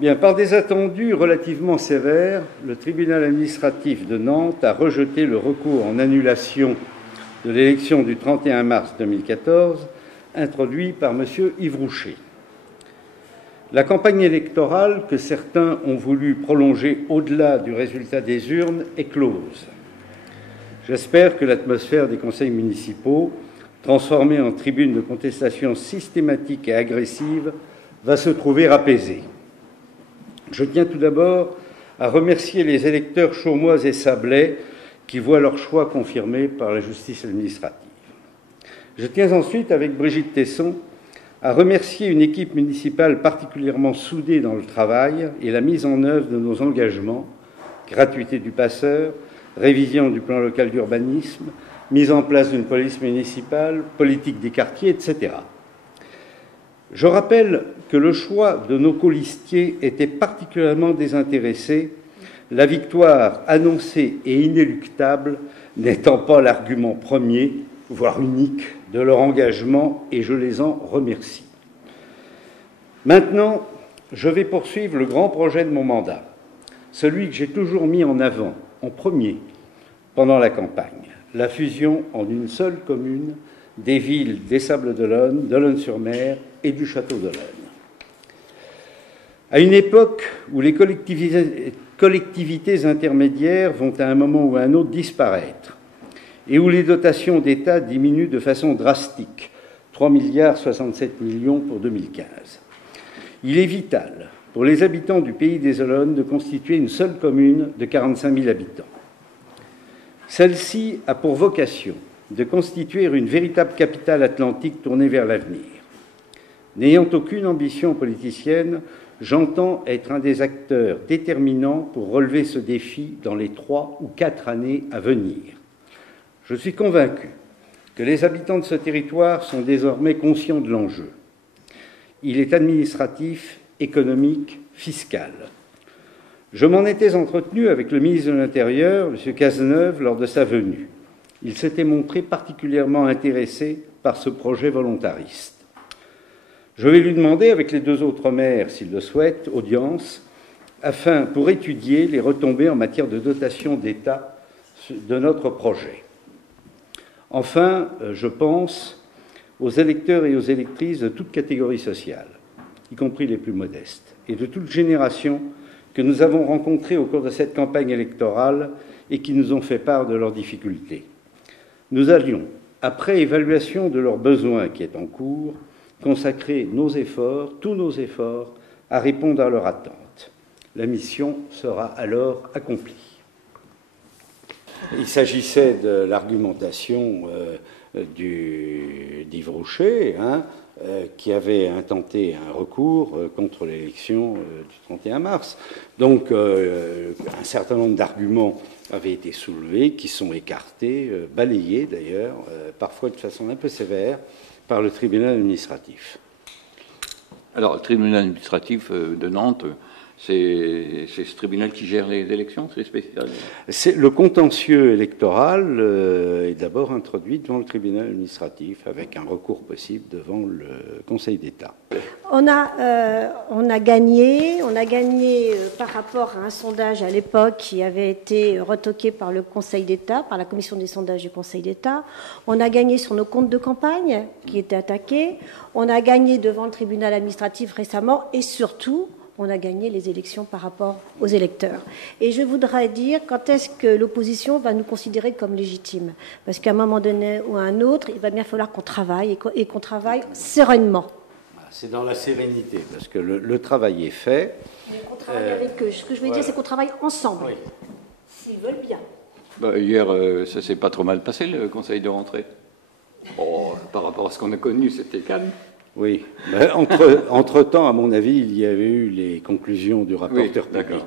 Bien, par des attendus relativement sévères, le tribunal administratif de Nantes a rejeté le recours en annulation de l'élection du 31 mars 2014, introduit par M. Yves Roucher. La campagne électorale, que certains ont voulu prolonger au-delà du résultat des urnes, est close. J'espère que l'atmosphère des conseils municipaux, transformée en tribune de contestation systématique et agressive, va se trouver apaisée. Je tiens tout d'abord à remercier les électeurs chaumois et sablais qui voient leur choix confirmé par la justice administrative. Je tiens ensuite, avec Brigitte Tesson, à remercier une équipe municipale particulièrement soudée dans le travail et la mise en œuvre de nos engagements, gratuité du passeur, révision du plan local d'urbanisme, mise en place d'une police municipale, politique des quartiers, etc. Je rappelle que le choix de nos colistiers était particulièrement désintéressé, la victoire annoncée et inéluctable n'étant pas l'argument premier, voire unique, de leur engagement, et je les en remercie. Maintenant, je vais poursuivre le grand projet de mon mandat, celui que j'ai toujours mis en avant, en premier, pendant la campagne, la fusion en une seule commune des villes des Sables-d'Olonne, d'Olonne-sur-Mer et du Château-d'Olonne. À une époque où les collectivités intermédiaires vont à un moment ou à un autre disparaître et où les dotations d'État diminuent de façon drastique, 3,67 milliards pour 2015, il est vital pour les habitants du pays des Olonnes de constituer une seule commune de 45 000 habitants. Celle-ci a pour vocation de constituer une véritable capitale atlantique tournée vers l'avenir. N'ayant aucune ambition politicienne, j'entends être un des acteurs déterminants pour relever ce défi dans les 3 ou 4 années à venir. Je suis convaincu que les habitants de ce territoire sont désormais conscients de l'enjeu. Il est administratif, économique, fiscal. Je m'en étais entretenu avec le ministre de l'Intérieur, M. Cazeneuve, lors de sa venue. Il s'était montré particulièrement intéressé par ce projet volontariste. Je vais lui demander, avec les 2 autres maires, s'il le souhaite, audience, pour étudier les retombées en matière de dotation d'État de notre projet. Enfin, je pense aux électeurs et aux électrices de toute catégorie sociale, y compris les plus modestes, et de toute génération que nous avons rencontrés au cours de cette campagne électorale et qui nous ont fait part de leurs difficultés. Nous allions, après évaluation de leurs besoins qui est en cours, consacrer nos efforts, tous nos efforts, à répondre à leurs attentes. La mission sera alors accomplie. Il s'agissait de l'argumentation d'Yves Roucher, qui avait intenté un recours contre l'élection du 31 mars. Donc, un certain nombre d'arguments avaient été soulevés, qui sont écartés, balayés d'ailleurs, parfois de façon un peu sévère, par le tribunal administratif. Alors, le tribunal administratif de Nantes, c'est ce tribunal qui gère les élections, c'est spécial. Le contentieux électoral est d'abord introduit devant le tribunal administratif avec un recours possible devant le Conseil d'État. On a gagné par rapport à un sondage à l'époque qui avait été retoqué par le Conseil d'État, par la commission des sondages du Conseil d'État. On a gagné sur nos comptes de campagne qui étaient attaqués. On a gagné devant le tribunal administratif récemment et surtout, on a gagné les élections par rapport aux électeurs. Et je voudrais dire, quand est-ce que l'opposition va nous considérer comme légitimes? Parce qu'à un moment donné ou à un autre, il va bien falloir qu'on travaille et qu'on travaille sereinement. C'est dans la sérénité, parce que le travail est fait. Mais qu'on travaille avec eux. Ce que je veux dire, c'est qu'on travaille ensemble, oui, s'ils veulent bien. Hier, ça s'est pas trop mal passé, le conseil de rentrée. Oh, par rapport à ce qu'on a connu, c'était calme. Oui. Entre-temps, à mon avis, il y avait eu les conclusions du rapporteur public. D'accord.